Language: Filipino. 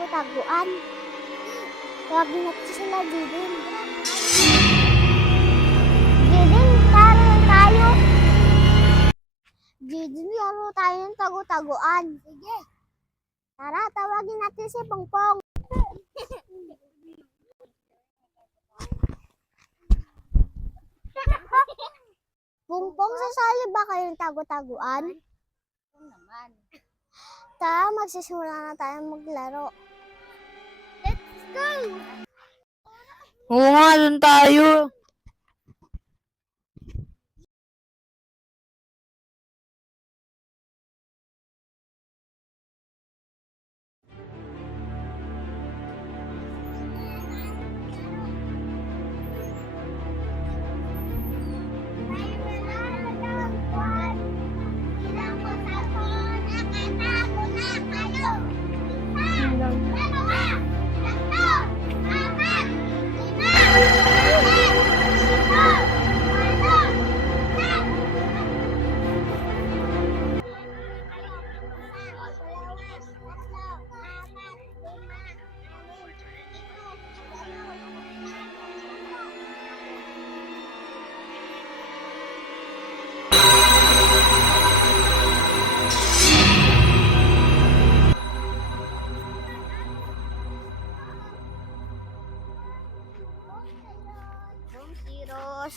tago-taguan. Tawagin natin sila, Jaden. Jaden, tara lang tayo. Jaden, laro tayo ng tago-taguan. Sige. Tara, tawagin natin si Pongpong. Pongpong, sasali ba kayong tago-taguan? Oo naman. Tara, magsisimula na tayo maglaro. Let's go! Oo nga, dun tayo. Zeros.